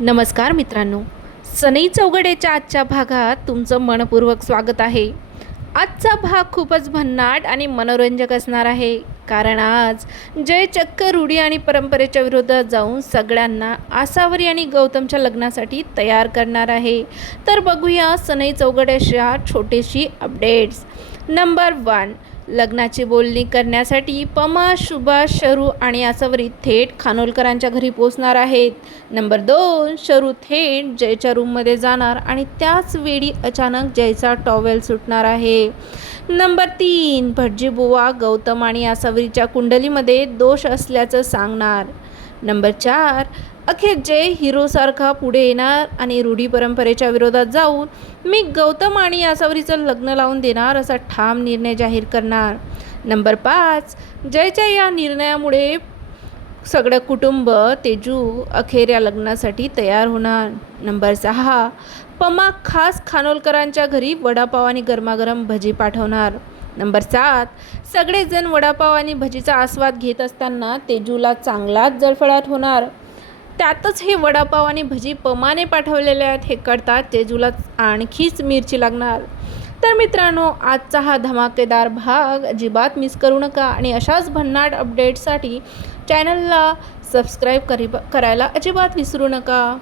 नमस्कार मित्रांनो, सनई चौघडेच्या आजच्या भागात तुमचं मनपूर्वक स्वागत आहे. आजचा भाग खूपच भन्नाट आणि मनोरंजक असणार आहे, कारण आज जय चक्क रूढी आणि परंपरेच्या विरोधात जाऊन सगळ्यांना आसावरी आणि गौतमच्या लग्नासाठी तयार करणार आहे. तर बघूया सनई चौघड्याच्या छोटीशी अपडेट्स. नंबर 1, लग्नाची बोलणी करण्यासाठी पमा, शुभा, शरू आणि आसावरी थेट खानोलकरांच्या घरी पोचणार आहेत. नंबर 2, शरू थेट जयच्या रूममध्ये जाणार आणि त्याच वेळी अचानक जयचा टॉवेल सुटणार आहे. नंबर 3, भटजी बुवा गौतम आणि आसावरीच्या कुंडलीमध्ये दोष असल्याचं सांगणार. नंबर 4, अखेर जय हिरोसारखा पुढे येणार आणि रूढी परंपरेच्या विरोधात जाऊन मी गौतम आणि आसावरीचं लग्न लावून देणार असा ठाम निर्णय जाहीर करणार. नंबर 5, जयच्या या निर्णयामुळे सगळं कुटुंब तेजू अखेर या लग्नासाठी तयार होणार. नंबर 6, पमा खास खानोलकरांच्या घरी वडापाव आणि गरमागरम भजी पाठवणार. नंबर 7, सगळेजण वडापाव आणि भजीचा आस्वाद घेत असताना तेजूला चांगलाच जळफळाट होणार. त्यातच हे वडापाव आणि भजी पमाने पाठवलेले आहेत हे कळतात तेजूला आणखीच मिरची लागणार. तर मित्रांनो, आजचा हा धमाकेदार भाग अजिबात मिस करू नका आणि अशाच भन्नाट अपडेट्ससाठी चॅनलला सबस्क्राईब करायला अजिबात विसरू नका.